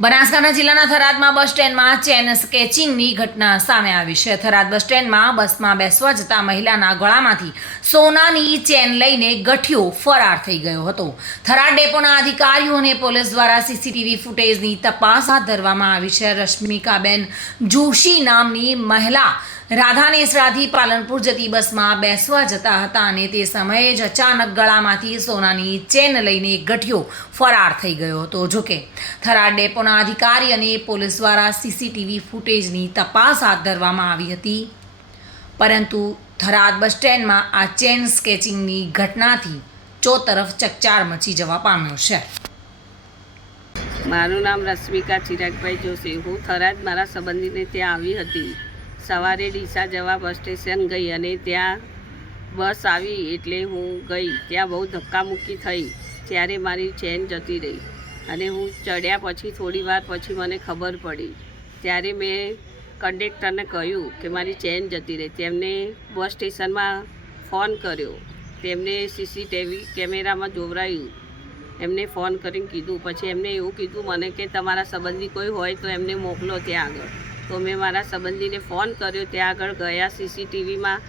બનાસકાંઠા જિલ્લાના થરાદમાં બસ સ્ટેન્ડમાં ચેન સ્કેચિંગની ઘટના સામે આવી છે। થરાદ બસ સ્ટેન્ડમાં બસમાં બેસવા જતા મહિલાના ગળામાંથી સોનાની ચેન લઈને ગઠિયો ફરાર થઈ ગયો હતો। થરાદ ડેપોના અધિકારીઓ અને પોલીસ દ્વારા સીસીટીવી ફૂટેજની તપાસ હાથ ધરવામાં આવી છે। રશ્મિકાબેન જોશી નામની મહિલા રાધાનેસરાથી પાલનપુર જતી બસમાં બેસવા જતા હતા અને તે સમયે જ અચાનક ગળામાંથી સોનાની ચેન લઈને ગઠિયો ફરાર થઈ ગયો હતો। જોકે થરાદ ડેપોના અધિકારી અને પોલીસ દ્વારા સીસીટીવી ફૂટેજની તપાસ હાથ ધરવામાં આવી હતી, પરંતુ થરાદ બસ સ્ટેન્ડમાં આ ચેન સ્કેચિંગની ઘટનાથી ચોતરફ ચકચાર મચી જવા પામ્યો છે। મારું નામ રશ્મિકા ચિરાગભાઈ જોશી। હું થરાદ મારા સંબંધીને ત્યાં આવી હતી। સવારે ડીસા જવા બસ સ્ટેશન ગઈ અને ત્યાં બસ આવી એટલે હું ગઈ। ત્યાં બહુ ધક્કામુક્કી થઈ ત્યારે મારી ચેન જતી રહી અને હું ચડ્યા પછી થોડી વાર પછી મને ખબર પડી ત્યારે મેં કંડક્ટરને કહ્યું કે મારી ચેન જતી રહી। તેમને બસ સ્ટેશનમાં ફોન કર્યો, તેમને સીસીટીવી કેમેરામાં જોવરાયું, એમને ફોન કરીને કીધું। પછી એમને એવું કીધું મને કે તમારા સંબંધી કોઈ હોય તો એમને મોકલો ત્યાં આગળ। તો મેં મારા સંબંધીને ફોન કર્યો, ત્યાં આગળ ગયા, સીસીટીવીમાં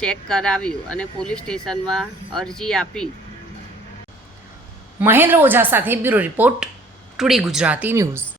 ચેક કરાવ્યું અને પોલીસ સ્ટેશનમાં અરજી આપી। મહેન્દ્ર ઓઝા સાથે bureau report, today Gujarati news.